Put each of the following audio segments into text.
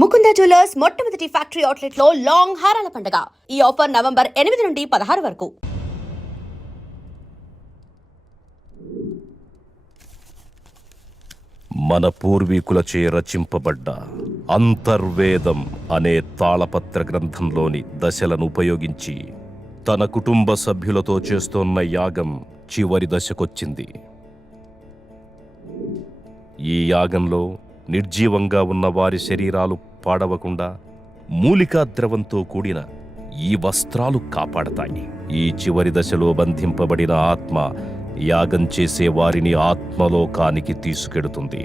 Mukunda jewellers మొట్టమొదటి factory outlet లో long హారాల పండుగ. ఈ ఆఫర్ నవంబర్ 8 నుండి 16 వరకు. మన పూర్వీకులచే రచింపబడ్డ అంతర్వేదం అనే తాళపత్ర గ్రంథంలోని దశలను ఉపయోగించి తన కుటుంబ సభ్యులతో చేస్తోన్న యాగం చివరి దశకొచ్చింది. ఈ యాగంలో నిర్జీవంగా ఉన్న వారి శరీరాలు పాడవకుండా మూలికా ద్రవంతో కూడిన ఈ వస్త్రాలు కాపాడతాయి. ఈ చివరి దశలో బంధింపబడిన ఆత్మ యాగం చేసే వారిని ఆత్మలోకానికి తీసుకెడుతుంది.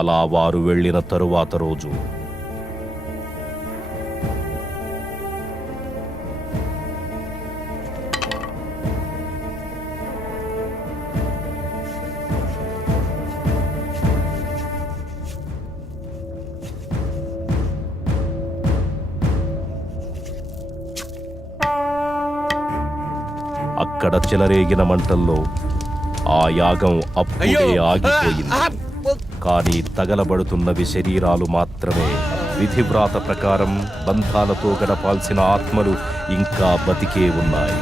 అలా వారు వెళ్ళిన తరువాత రోజు అక్కడ చెలరేగిన మంటల్లో ఆ యాగం అప్పుడే ఆగిపోయింది. కానీ తగలబడుతున్నవి శరీరాలు మాత్రమే. విధివ్రాత ప్రకారం బంధాలతో గడపాల్సిన ఆత్మలు ఇంకా బతికే ఉన్నాయి.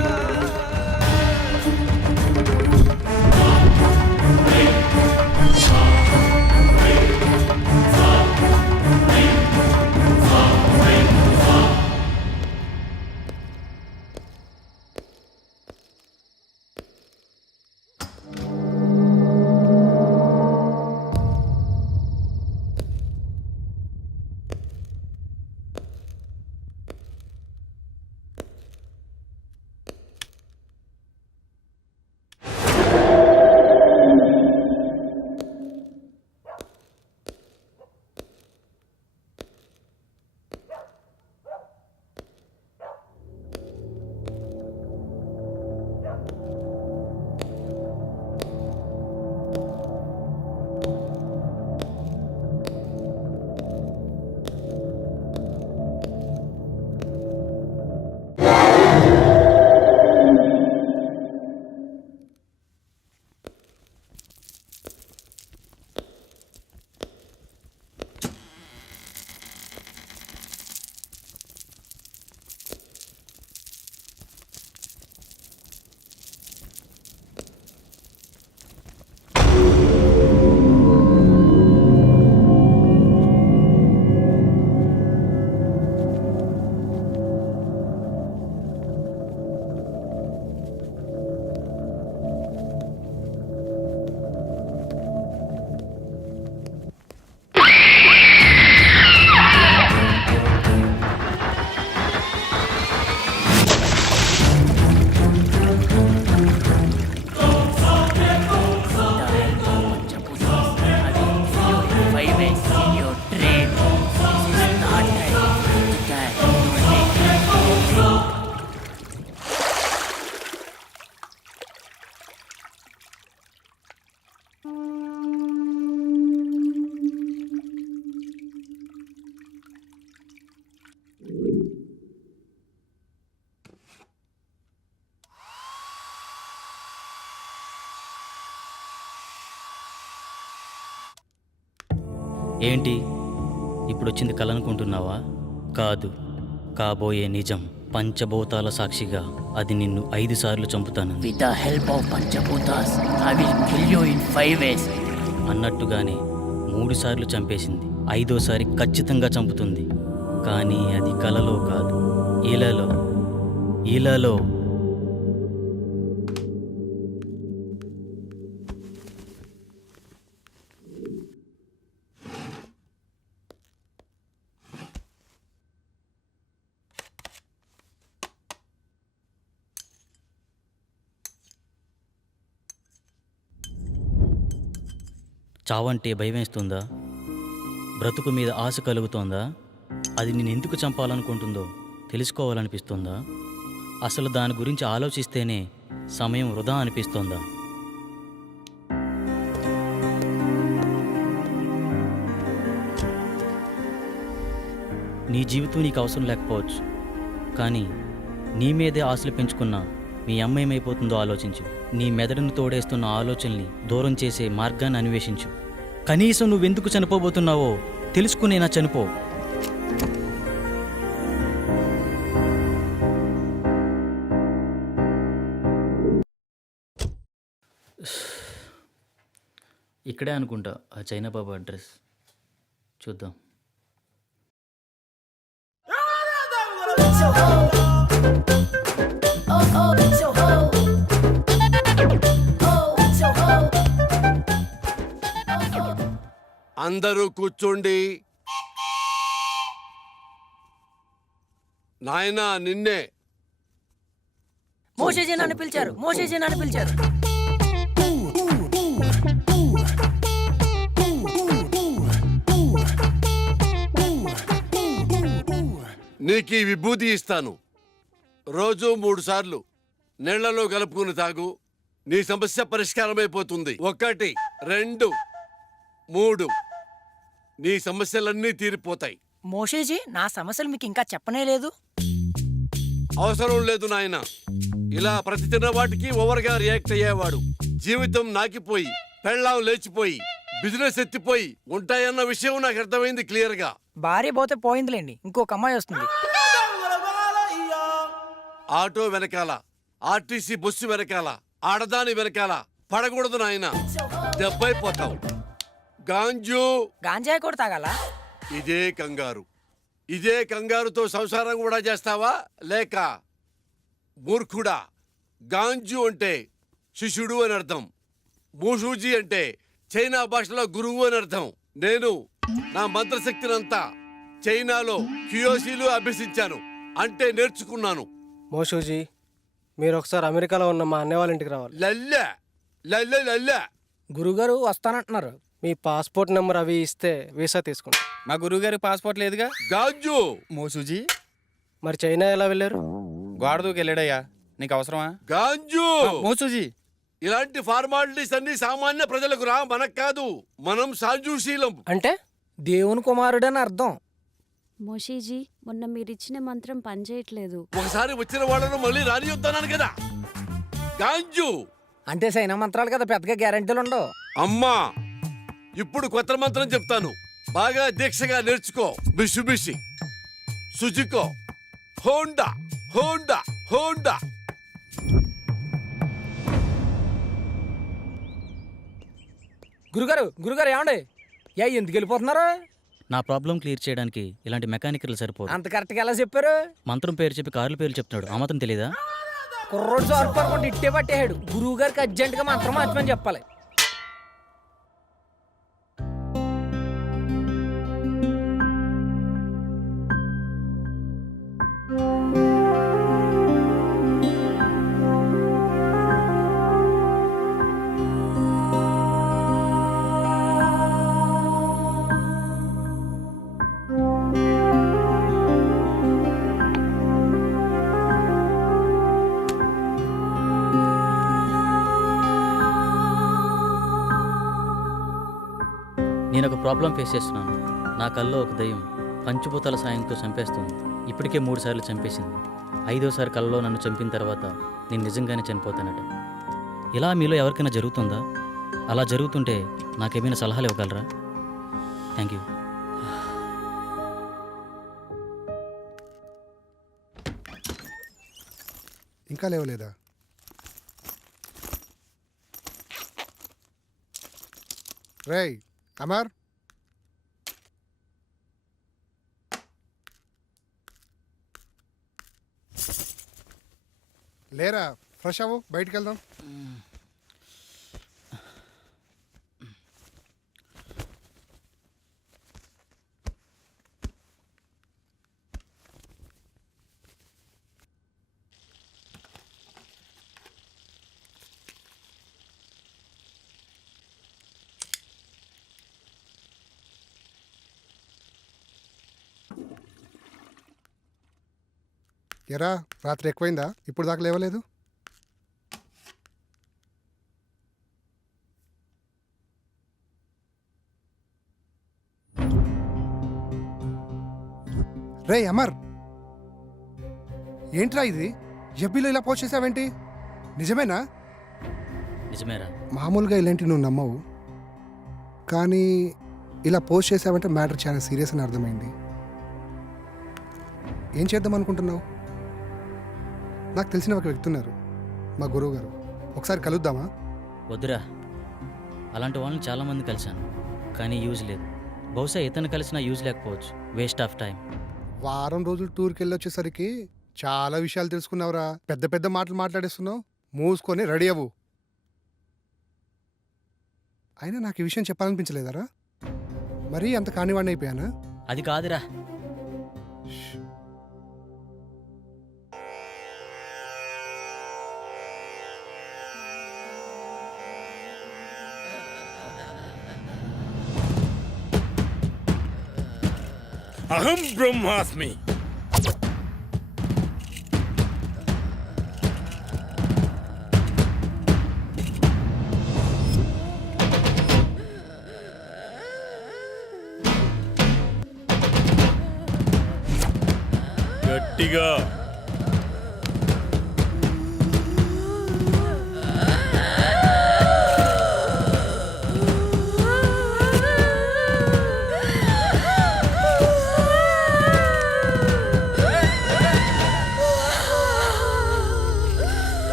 ఏంటి ఇప్పుడొచ్చింది కలనుకుంటున్నావా? కాదు, కాబోయే నిజం. పంచభూతాల సాక్షిగా అది నిన్ను 5 సార్లు చంపుతాను. With the help of Panchabutas, I will kill you in 5 ways. అన్నట్టుగానే 3 సార్లు చంపేసింది. 5వసారి ఖచ్చితంగా చంపుతుంది. కానీ అది కలలో కాదు, ఇలాలో. చావంటే భయమేస్తుందా? బ్రతుకు మీద ఆశ కలుగుతోందా? అది నేను ఎందుకు చంపాలనుకుంటుందో తెలుసుకోవాలనిపిస్తుందా? అసలు దాని గురించి ఆలోచిస్తేనే సమయం వృధా అనిపిస్తోందా? నీ జీవితం నీకు అవసరం లేకపోవచ్చు, కానీ నీ మీదే ఆశలు పెంచుకున్న మీ అమ్మ ఏమైపోతుందో ఆలోచించు. నీ మెదడును తోడేస్తున్న ఆలోచనల్ని దూరం చేసే మార్గాన్ని అన్వేషించు. కనీసం నువ్వెందుకు చనిపోబోతున్నావో తెలుసుకునేనా చనిపో. ఇక్కడే అనుకుంటా ఆ చైనా బాబా అడ్రస్. చూద్దాం. అందరూ కూర్చోండి. నాయనా నిన్నే. మోషేజీ నన్ను పిలిచారు, మోషేజీ నన్ను పిలిచారు. నీకు ఈ విభూతి ఇస్తాను. రోజు 3 సార్లు నీళ్లలో కలుపుకుని తాగు. నీ సమస్య పరిష్కారమైపోతుంది. 1 2 3 నీ సమస్యలన్నీ తీరిపోతాయి. మోషేజీ, నా సమస్యలు మీకు ఇంకా చెప్పనే లేదు. అవసరం లేదు నాయన. ఇలా ప్రతి చిన్న వాటికి ఓవర్గా రియాక్ట్ అయ్యేవాడు జీవితం నాకిపోయి, పెళ్ళాం లేచిపోయి, బిజినెస్ ఎత్తిపోయి ఉంటాయన్న విషయం నాకు అర్థమైంది క్లియర్ గా. భార్య పోతే పోయిందిలేండి, ఇంకొక అమ్మాయి వస్తుంది. ఆటో వెనకాల, ఆర్టీసీ బస్సు వెనకాల, ఆడదాని వెనకాల పడకూడదు నాయన, దెబ్బైపోతావు. గాంజు గాంజాయి కూడా తాగాల? ఇదే కంగారు. ఇదే కంగారుతో సంసారం కూడా చేస్తావా లేక? మూర్ఖుడా, గాంజు అంటే శిష్యుడు అని అర్థం. మూషూజీ అంటే చైనా భాషలో గురువు అని అర్థం. నేను నా మంత్రశక్తినంతా చైనాలో క్యూయోసీలు అభ్యసించాను, అంటే నేర్చుకున్నాను. మోషూజీ, మీరు ఒకసారి అమెరికాలో ఉన్న మా అన్నయ్య వాళ్ళ ఇంటికి రావాలి. లల్లె లల్లె లల్లె. గురుగారు వస్తానంటున్నారు. మీ పాస్పోర్ట్ నెంబర్ అవి ఇస్తే వీసా తీసుకుంటాం. మా గురువుగారి పాస్పోర్ట్ లేదుగా. గాంజు మోసూజీ, మరి చైనా ఎలా వెళ్ళారు? గోడ దూకి వెళ్ళాడయ్యా, నీకు అవసరమా? గాంజు, మోసూజీ, ఇలాంటి ఫార్మాలిటీస్ అన్ని సామాన్య ప్రజలకు రా, మనకు కాదు. మనం సాజుశీలం. అంటే దేవుని కుమారుడని అర్థం. మోషీజీ, మొన్న మీరిచ్చిన మంత్రం పనిచేయట్లేదు. ఒకసారి వచ్చిన వాళ్ళను మళ్ళీ రానియొద్దన్నాను కదా. గాంజు అంటే సైనా మంత్రాలు కదా, పెద్దగా గ్యారెంటీలు ఉండవు. అమ్మా, ఇప్పుడు కొత్త మంత్రం చెప్తాను, బాగా దీక్షగా నేర్చుకో. బిషుబిషి, సుజుకో, హోండా హోండా హోండా. గురుగారు, గురుగారు ఏమండి? ఎందుకు వెళ్ళిపోతున్నారు? నా ప్రాబ్లం క్లియర్ చేయడానికి ఇలాంటి మెకానికల్ సరిపోదు. అంత కరెక్ట్గా ఎలా చెప్పారు? మంత్రం పేరు చెప్పి కార్ల పేర్లు చెప్తున్నాడు, ఆ మాత్రం తెలీదా? కుర్రోడు సార్పడుకుంటే ఇట్టే పట్టేహాడు. గురువు గారికి అర్జెంటుగా మంత్రం మార్చమని చెప్పాలి. నేను ఒక ప్రాబ్లం ఫేస్ చేస్తున్నాను. నా కల్లో ఒక దయ్యం పంచభూతాల సాయంతో చంపేస్తుంది. ఇప్పటికే 3 సార్లు చంపేసింది. 5వ సారి కల్లో నన్ను చంపిన తర్వాత నేను నిజంగానే చనిపోతానట. ఇలా మీలో ఎవరికైనా జరుగుతుందా? అలా జరుగుతుంటే నాకేమైనా సలహాలు ఇవ్వగలరా? Thank you. ఇంకా లేవలేదా? రేయ్ అమర్, లేరా? ఫ్రెష్ అవ్వు, బయటికి వెళ్దాం. ఎరా, రాత్రి ఎక్కువైందా? ఇప్పుడు దాకా లేవలేదు? రే అమర్, ఏంట్రా ఇది? ఎఫ్బీలో ఇలా పోస్ట్ చేసావేంటి? నిజమేనా? నిజమేరా? మామూలుగా ఇలాంటివి నువ్వు నమ్మవు, కానీ ఇలా పోస్ట్ చేసావంటే మ్యాటర్ చాలా సీరియస్ అని అర్థమైంది. ఏం చేద్దాం అనుకుంటున్నావు? నాకు తెలిసిన ఒక వ్యక్తి ఉన్నారు, మా గురువు గారు. ఒకసారి కలుద్దామా? వద్దురా, అలాంటి వాళ్ళని చాలామంది కలిశాను, కానీ యూజ్ లేదు. బహుశా ఇతను కలిసినా యూజ్ లేకపోవచ్చు. Waste of time. వారం రోజులు టూర్కి వెళ్ళొచ్చేసరికి చాలా విషయాలు తెలుసుకున్నావురా. పెద్ద పెద్ద మాటలు మాట్లాడేస్తున్నావు. మూసుకొని రెడీ అవ్వు. అయినా నాకు ఈ విషయం చెప్పాలనిపించలేదరా? మరీ అంత కానివాడిని అయిపోయానా? అది కాదురా. అహం బ్రహ్మాస్మి. గట్టిగా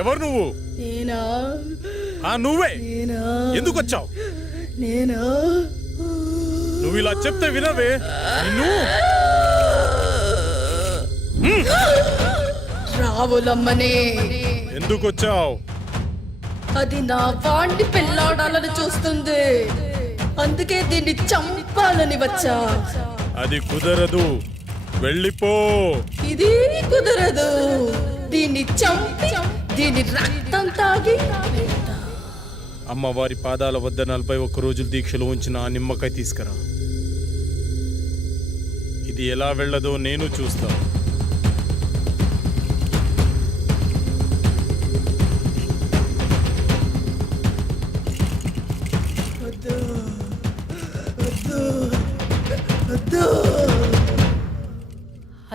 ఎవరు నువ్వు? నేనా? నువ్వే. నేనా? ఎందుకు వచ్చావు? నేనా? నువ్వు ఇలా చెప్తే వినవే నిన్ను. రావులమ్మనే. ఎందుకు వచ్చావు? అది నా వాణ్ణి పెళ్ళాడాలని చూస్తుంది, అందుకే దీన్ని చంపాలని వచ్చా. అది కుదరదు, వెళ్ళిపో. ఇది కుదరదు. దీన్ని చంపి దీని రక్తం తాగి అమ్మవారి పాదాల వద్ద 41 రోజులు దీక్షలో ఉంచిన ఆ నిమ్మకాయ తీసుకురా. ఇది ఎలా వెళ్ళదో నేను చూస్తా.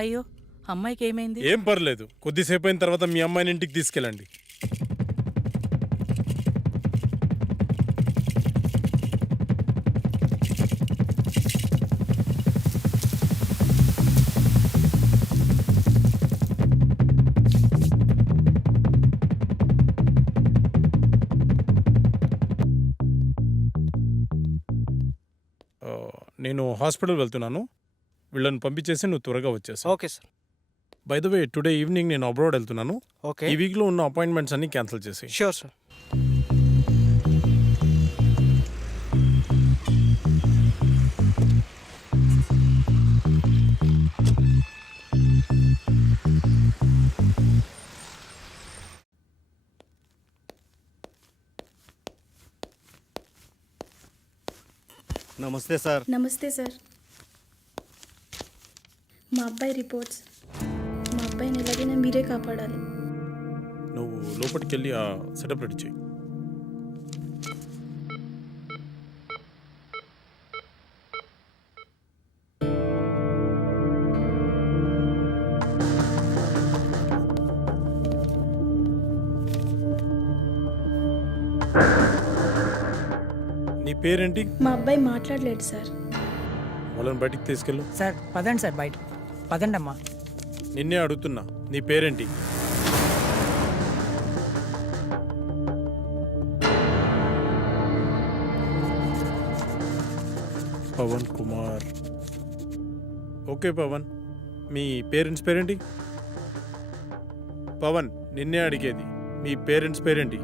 అయ్యో, అమ్మాయికి ఏమైంది? ఏం పర్లేదు, కొద్దిసేపు అయిన తర్వాత మీ అమ్మాయిని ఇంటికి తీసుకెళ్ళండి. నేను హాస్పిటల్ వెళ్తున్నాను, వీళ్ళని పంపించేసి నువ్వు త్వరగా వచ్చేసి. Okay sir. By the way, today evening నేను అబ్రాడ్ వెళ్తున్నాను. ఓకే, ఈ వీక్లో ఉన్న అపాయింట్మెంట్స్ అన్ని క్యాన్సిల్ చేసి. Sure sir. నమస్తే సార్. నమస్తే సార్. మా అబ్బాయి రిపోర్ట్స్. మా అబ్బాయిని ఎలాగైనా మీరే కాపాడాలి. నువ్వు లోపలికి వెళ్ళి ఆ సెటప్ రెడీ చేయి. నీ పేరేంటి? మా అబ్బాయి మాట్లాడలేడు సార్. వాళ్ళని బయటికి తీసుకెళ్ళు. సార్ పదండి సార్, బయట పదండి అమ్మా. నిన్నే అడుగుతున్నా, నీ పేరేంటి? పవన్ కుమార్. ఓకే పవన్, మీ పేరెంట్స్ పేరేంటి? పవన్, నిన్నే అడిగేది, మీ పేరెంట్స్ పేరేంటి?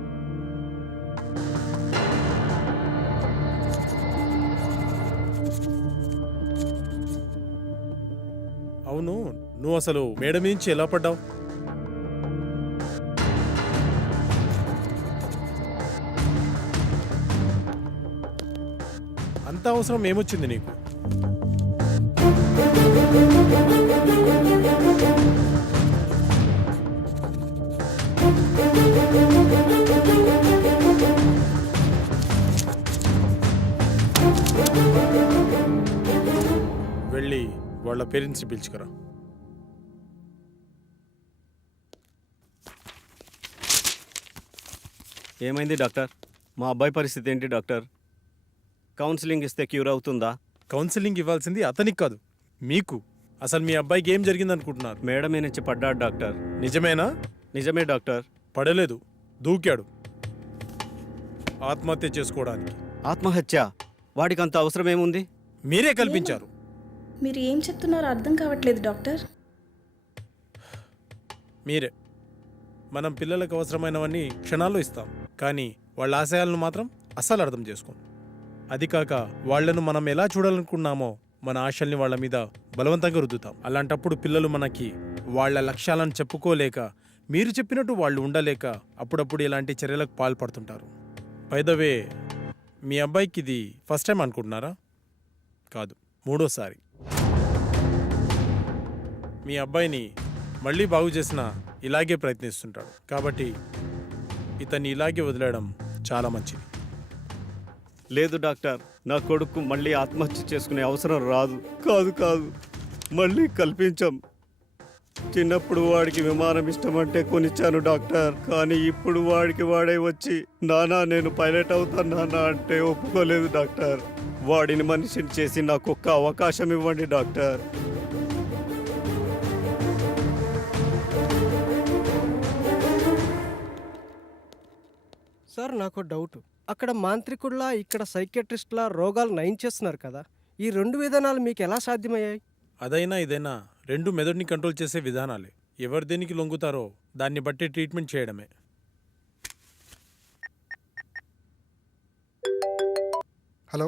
అవును, నువ్వు అసలు మేడ నుంచి ఎలా పడ్డావు? అంత అవసరం ఏమొచ్చింది నీకు? వెళ్ళి వాళ్ళ పేరెంట్స్ని పిలుచుకురా. ఏమైంది డాక్టర్? మా అబ్బాయి పరిస్థితి ఏంటి డాక్టర్? కౌన్సిలింగ్ ఇస్తే క్యూర్ అవుతుందా? కౌన్సిలింగ్ ఇవ్వాల్సింది అతనికి కాదు, మీకు. అసలు మీ అబ్బాయికి ఏం జరిగింది అనుకుంటున్నారు? మేడ మీద నుంచి పడ్డాడు డాక్టర్. నిజమేనా? నిజమే డాక్టర్. పడలేదు, దూకాడు ఆత్మహత్య చేసుకోవడానికి. ఆత్మహత్య? వాడికి అంత అవసరం ఏముంది? మీరే కల్పించారు. మీరు ఏం చెప్తున్నారో అర్థం కావట్లేదు డాక్టర్. మీరే. మనం పిల్లలకు అవసరమైనవన్నీ క్షణాల్లో ఇస్తాం, కానీ వాళ్ళ ఆశయాలను మాత్రం అస్సలు అర్థం చేసుకోం. అది కాక వాళ్లను మనం ఎలా చూడాలనుకున్నామో మన ఆశల్ని వాళ్ళ మీద బలవంతంగా రుద్దుతాం. అలాంటప్పుడు పిల్లలు మనకి వాళ్ళ లక్ష్యాలను చెప్పుకోలేక, మీరు చెప్పినట్టు వాళ్ళు ఉండలేక అప్పుడప్పుడు ఇలాంటి చర్యలకు పాల్పడుతుంటారు. బై ద వే, మీ అబ్బాయికి ఇది ఫస్ట్ టైం అనుకుంటున్నారా? కాదు, 3వసారి. మీ అబ్బాయిని మళ్ళీ బాగు చేసిన ఇలాగే ప్రయత్నిస్తుంటాడు. కాబట్టి ఇతన్ని ఇలాగే వదిలేయడం చాలా మంచిది. లేదు డాక్టర్, నా కొడుకు మళ్ళీ ఆత్మహత్య చేసుకునే అవసరం రాదు. కాదు కాదు, మళ్ళీ కల్పించాం. చిన్నప్పుడు వాడికి విమానం ఇష్టమంటే కొనిచ్చాను డాక్టర్. కానీ ఇప్పుడు వాడికి వాడే వచ్చి నానా నేను పైలట్ అవుతాను నానా అంటే ఒప్పుకోలేదు డాక్టర్. వాడిని మనిషిని చేసి నాకు ఒక్క అవకాశం ఇవ్వండి డాక్టర్. సార్ నాకు డౌట్. అక్కడ మాంత్రికుల్లా ఇక్కడ సైకియాట్రిస్ట్లా రోగాలు నయం చేస్తున్నారు కదా, ఈ 2 విధానాలు మీకు ఎలా సాధ్యమయ్యాయి? అదైనా ఇదైనా రెండు మెదడుని కంట్రోల్ చేసే విధానాలే. ఎవరు దేనికి లొంగుతారో దాన్ని బట్టి ట్రీట్మెంట్ చేయడమే. హలో,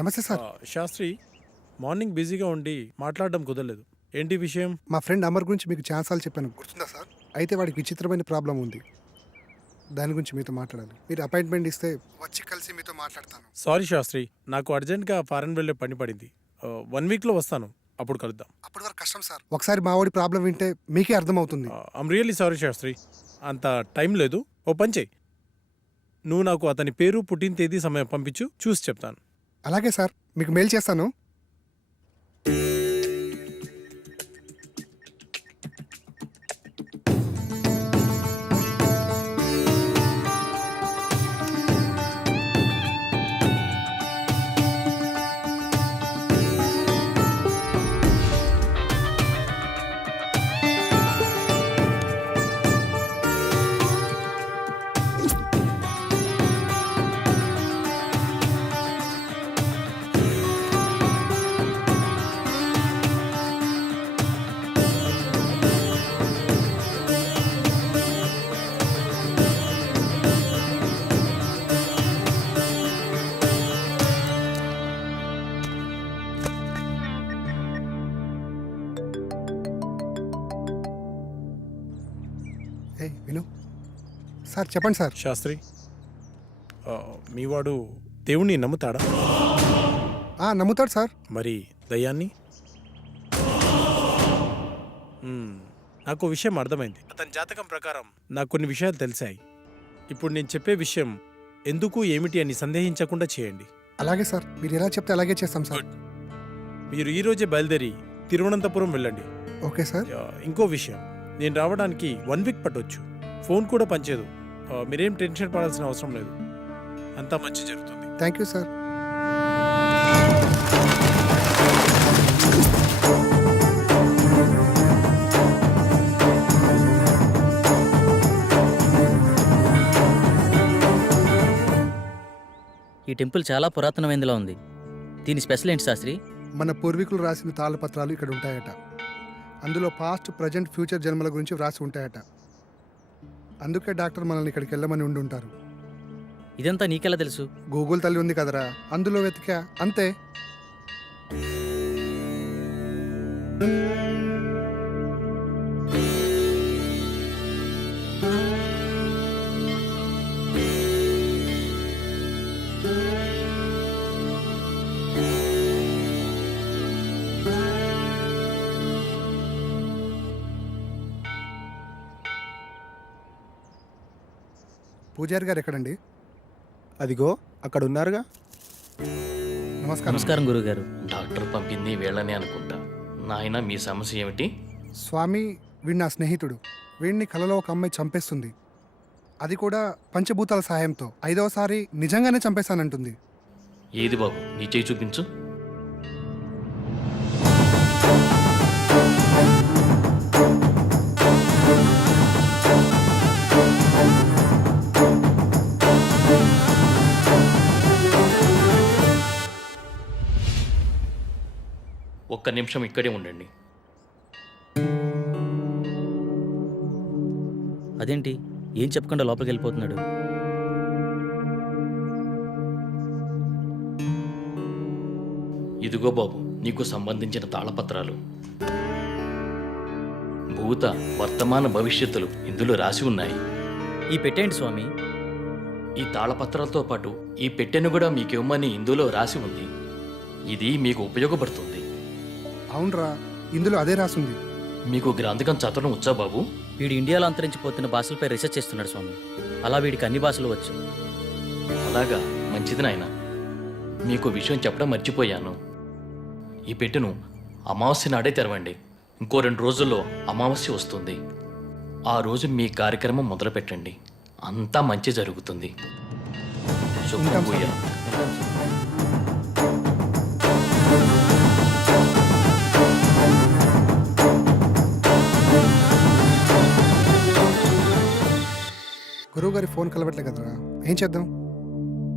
నమస్తే సార్. శాస్త్రి, మార్నింగ్ బిజీగా ఉండి మాట్లాడడం కుదరలేదు. ఏంటి విషయం? మా ఫ్రెండ్ అమర్ గురించి మీకు ఛాన్సాలు చెప్పాను, గుర్తుందా సార్? అయితే వాడికి విచిత్రమైన ప్రాబ్లం ఉంది, దాని గురించి మీతో మాట్లాడాలి. మీరు అపాయింట్మెంట్ ఇస్తే వచ్చి కలిసి మీతో మాట్లాడతాను. సారీ శాస్త్రి, నాకు అర్జెంట్గా ఫారెన్ వెళ్ళే పని పడింది. 1 వీక్లో వస్తాను, అప్పుడు కలుద్దాం. అప్పటి వరకు కష్టం సార్. ఒకసారి మా వాడి ప్రాబ్లం వింటే మీకే అర్థమవుతుంది. ఐమ్ రియల్లీ సారీ శాస్త్రి, అంత టైం లేదు. ఓ పని చెయ్యి, నువ్వు నాకు అతని పేరు, పుట్టిన తేదీ, సమయం పంపించు, చూసి చెప్తాను. అలాగే సార్, మీకు మెయిల్ చేస్తాను. విను సార్, చెప్పండి సార్. శాస్త్రి, మీ వాడు దేవుణ్ణి నమ్ముతాడా? నమ్ముతాడు సార్. మరి దయ్యాన్ని? నాకు విషయం అర్థమైంది. అతని జాతకం ప్రకారం నాకు కొన్ని విషయాలు తెలిసాయి. ఇప్పుడు నేను చెప్పే విషయం ఎందుకు ఏమిటి అని సందేహించకుండా చేయండి. అలాగే సార్, మీరు ఎలా చెప్తే అలాగే చేస్తాం సార్. మీరు ఈరోజే బయలుదేరి తిరువనంతపురం వెళ్ళండి. Okay sir. ఇంకో విషయం, నేను రావడానికి 1 వీక్ పట్టొచ్చు. ఫోన్ కూడా పనిచేయదు. మీరేం టెన్షన్ పడాల్సిన అవసరం లేదు, అంతా మంచి జరుగుతుంది. Thank you sir. ఈ టెంపుల్ చాలా పురాతనమైనదిలా ఉంది. దీని స్పెషల్ ఏంటి శాస్త్రి? మన పూర్వీకులు రాసిన తాళపత్రాలు ఇక్కడ ఉంటాయట. అందులో పాస్ట్, ప్రజెంట్, ఫ్యూచర్ జన్మల గురించి వ్రాసి ఉంటాయట. అందుకే డాక్టర్ మనల్ని ఇక్కడికి వెళ్ళమని ఉండుంటారు. ఇదంతా నీకెలా తెలుసు? గూగుల్ తల్లి ఉంది కదరా, అందులో వెతికా అంతే. పూజారి గారు ఎక్కడండి? అదిగో అక్కడ ఉన్నారుగా. నమస్కారం. నమస్కారం గురుగారు. డాక్టర్ పంపింది వీళ్ళని అనుకుంటా. నాయన మీ సమస్య ఏమిటి? స్వామి, వీడు నా స్నేహితుడు. వీడిని కలలో ఒక అమ్మాయి చంపేస్తుంది. అది కూడా పంచభూతాల సహాయంతో. 5వసారి నిజంగానే చంపేశానంటుంది. ఏది బాబు, నీ చేయి చూపించు. ఒక్క నిమిషం ఇక్కడే ఉండండి. అదేంటి ఏం చెప్పకుండా లోపలికి వెళ్ళిపోతున్నాడు? ఇదిగో బాబు, నీకు సంబంధించిన తాళపత్రాలు. భూత, వర్తమాన భవిష్యత్తులు ఇందులో రాసి ఉన్నాయి. ఈ పెట్టేంటి స్వామి? ఈ తాళపత్రాలతో పాటు ఈ పెట్టెను కూడా మీకివ్వమని ఇందులో రాసి ఉంది. ఇది మీకు ఉపయోగపడుతుంది. అవునరా, ఇందులో అదే రాసుంది. మీకు గ్రంథకం చదవడం వచ్చా బాబు? వీడు ఇండియాలో అంతరించిపోతున్న భాషలపై రీసెర్చ్ చేస్తున్నాడు స్వామి. అలా వీడికి అన్ని భాషలు వచ్చు. అలాగా, మంచిది నాయన. మీకు విషయం చెప్పడం మర్చిపోయాను. ఈ పెట్టెను అమావాస్య నాడే తెరవండి. ఇంకో 2 రోజుల్లో అమావాస్య వస్తుంది. ఆ రోజు మీ కార్యక్రమం మొదలు పెట్టండి. అంతా మంచి జరుగుతుంది. శుభం భూయాత్. గురువుగారి ఫోన్ కలవట్లే కదరా, ఏం చేద్దాం?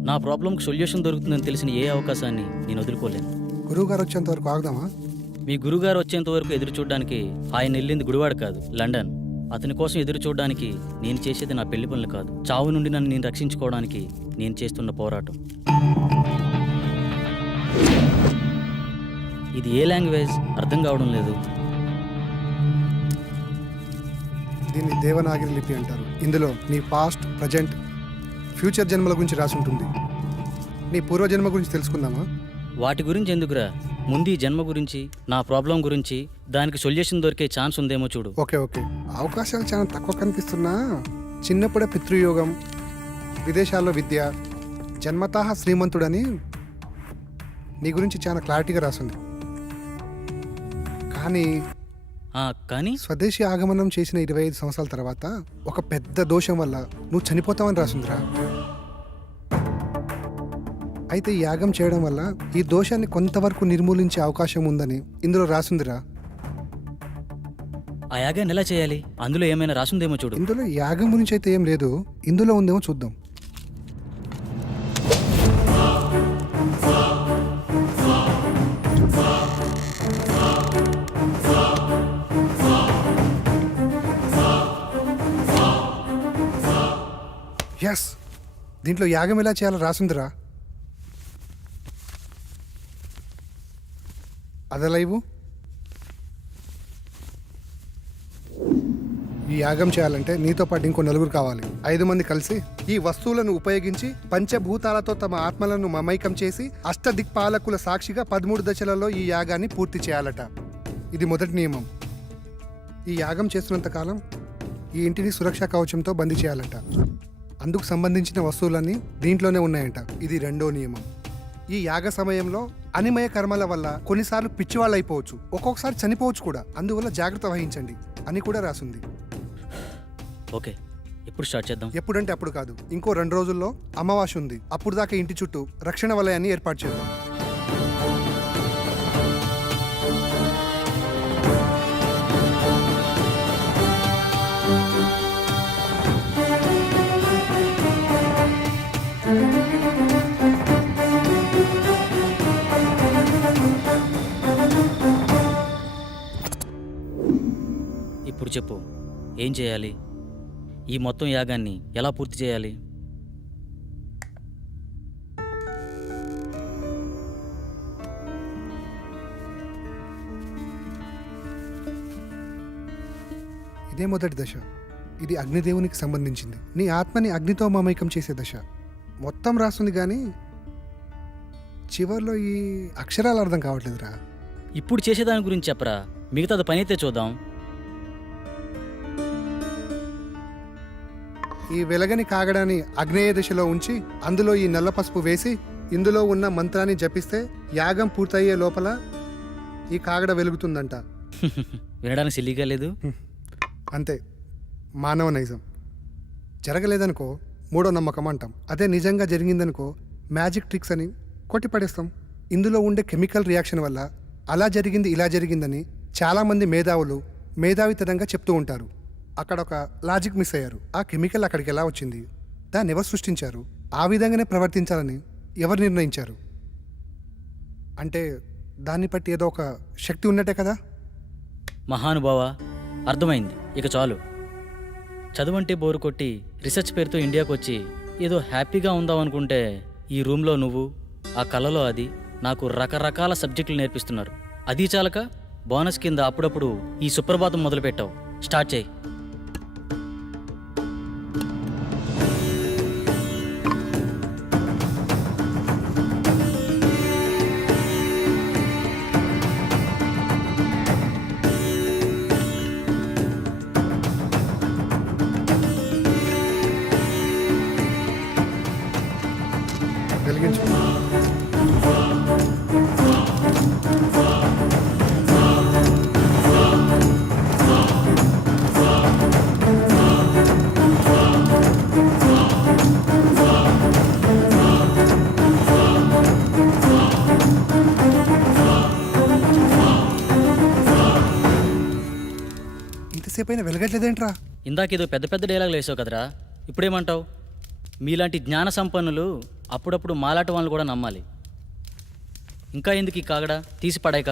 నా ప్రాబ్లంకి సొల్యూషన్ దొరుకుతుందని తెలిసిన ఏ అవకాశాన్ని నేను వదులుకోలేను. గురువుగారు వచ్చేంత వరకు ఆగుదామా? మీ గురుగారు వచ్చేంత వరకు ఎదురు చూడడానికి ఆయన వెళ్ళింది గుడివాడ కాదు, లండన్. అతని కోసం ఎదురు చూడడానికి నేను చేసేది నా పెళ్లి పనులు కాదు, చావు నుండి నన్ను నేను రక్షించుకోవడానికి నేను చేస్తున్న పోరాటం. ఇది ఏ లాంగ్వేజ్ అర్థం కావడం లేదు. దీన్ని దేవనాగరి లిపి అంటారు. ఇందులో నీ పాస్ట్, ప్రజెంట్, ఫ్యూచర్ జన్మల గురించి రాసి ఉంటుంది. నీ పూర్వజన్మ గురించి తెలుసుకుందామా? వాటి గురించి ఎందుకురా, ముందు ఈ జన్మ గురించి, నా ప్రాబ్లం గురించి, దానికి సొల్యూషన్ దొరికే ఛాన్స్ ఉందేమో చూడు. ఓకే ఓకే, అవకాశాలు చాలా తక్కువ కనిపిస్తున్నా చిన్నప్పుడే పితృయోగం, విదేశాల్లో విద్య, జన్మతః శ్రీమంతుడని నీ గురించి చాలా క్లారిటీగా రాసింది. కానీ స్వదేశీ ఆగమనం చేసిన 25 సంవత్సరాల తర్వాత ఒక పెద్ద దోషం వల్ల నువ్వు చనిపోతావని రాసిందిరా. అయితే ఈ యాగం చేయడం వల్ల ఈ దోషాన్ని కొంతవరకు నిర్మూలించే అవకాశం ఉందని ఇందులో రాసిందిరా. ఆ యాగాన్ని ఎలా చేయాలి? అందులో ఏమైనా రాసుందేమో చూడు. ఇందులో యాగం గురించి అయితే ఏం లేదు, ఇందులో ఉందేమో చూద్దాం. ఎస్, దీంట్లో యాగం ఎలా చేయాలో రాసుందిరా. అదలా ఇవ్వు. ఈ యాగం చేయాలంటే నీతో పాటు ఇంకో 4 కావాలి. 5 మంది కలిసి ఈ వస్తువులను ఉపయోగించి పంచభూతాలతో తమ ఆత్మలను మమైకం చేసి అష్టదిక్పాలకుల సాక్షిగా 13 దశలలో ఈ యాగాన్ని పూర్తి చేయాలట. ఇది మొదటి నియమం. ఈ యాగం చేస్తున్నంత కాలం ఈ ఇంటిని సురక్షా కవచంతో బందీ చేయాలట. అందుకు సంబంధించిన వస్తువులన్నీ దీంట్లోనే ఉన్నాయంట. ఇది 2వ నియమం. ఈ యాగ సమయంలో అనిమయ కర్మల వల్ల కొన్నిసార్లు పిచ్చివాళ్ళు అయిపోవచ్చు, ఒక్కొక్కసారి చనిపోవచ్చు కూడా. అందువల్ల జాగ్రత్త వహించండి అని కూడా రాసుంది. ఓకే, ఎప్పుడు స్టార్ట్ చేద్దాం? ఎప్పుడంటే అప్పుడు కాదు, ఇంకో 2 రోజుల్లో అమావాస్య ఉంది. అప్పుడు దాకా ఇంటి చుట్టూ రక్షణ వలయాన్ని ఏర్పాటు చేద్దాం. ఇప్పుడు చెప్పు, ఏం చేయాలి? ఈ మొత్తం యాగాన్ని ఎలా పూర్తి చేయాలి? ఇదే మొదటి దశ. ఇది అగ్నిదేవునికి సంబంధించింది. నీ ఆత్మని అగ్నితో మమైకం చేసే దశ. మొత్తం రాస్తుంది కానీ చివర్లో ఈ అక్షరాలు అర్థం కావట్లేదురా. ఇప్పుడు చేసేదాని గురించి చెప్పరా, మిగతాది పని అయితే చూద్దాం. ఈ వెలగని కాగడాన్ని అగ్నేయ దిశలో ఉంచి అందులో ఈ నల్ల పసుపు వేసి ఇందులో ఉన్న మంత్రాన్ని జపిస్తే యాగం పూర్తయ్యే లోపల ఈ కాగడ వెలుగుతుందంట. వినడానికి సిల్లీగా లేదు. అంతే, మానవ నైజం. జరగలేదనుకో మూడో నమ్మకం అంటాం. అదే నిజంగా జరిగిందనుకో మ్యాజిక్ ట్రిక్స్ అని కొట్టిపడేస్తాం. ఇందులో ఉండే కెమికల్ రియాక్షన్ వల్ల అలా జరిగింది ఇలా జరిగిందని చాలామంది మేధావితనంగా చెప్తూ ఉంటారు. అక్కడ ఒక లాజిక్ మిస్ అయ్యారు. ఆ కెమికల్ అక్కడికి ఎలా వచ్చింది, దాన్ని ఎవరు సృష్టించారు, ఆ విధంగానే ప్రవర్తించాలని ఎవరు నిర్ణయించారు? అంటే దాన్ని బట్టి ఏదో ఒక శక్తి ఉన్నట్టే కదా. మహానుభావ, అర్థమైంది. ఇక చాలు. చదువంటే బోరు కొట్టి రీసెర్చ్ పేరుతో ఇండియాకు వచ్చి ఏదో హ్యాపీగా ఉందామనుకుంటే ఈ రూమ్లో నువ్వు, ఆ కళలో అది నాకు రకరకాల సబ్జెక్టులు నేర్పిస్తున్నారు. అది చాలక బోనస్ కింద అప్పుడప్పుడు ఈ సుప్రభాతం మొదలుపెట్టావు. స్టార్ట్ చేయి. వెలిగించు. ఇంతసేపు అయినా వెలగట్లేదేంట్రా? ఇందాకేదో పెద్ద పెద్ద డైలాగులు వేసావు కదరా, ఇప్పుడేమంటావు? మీలాంటి జ్ఞాన సంపన్నులు అప్పుడప్పుడు మాలాట వాళ్ళని కూడా నమ్మాలి. ఇంకా ఎందుకు ఈ కాగడా తీసి పడాక?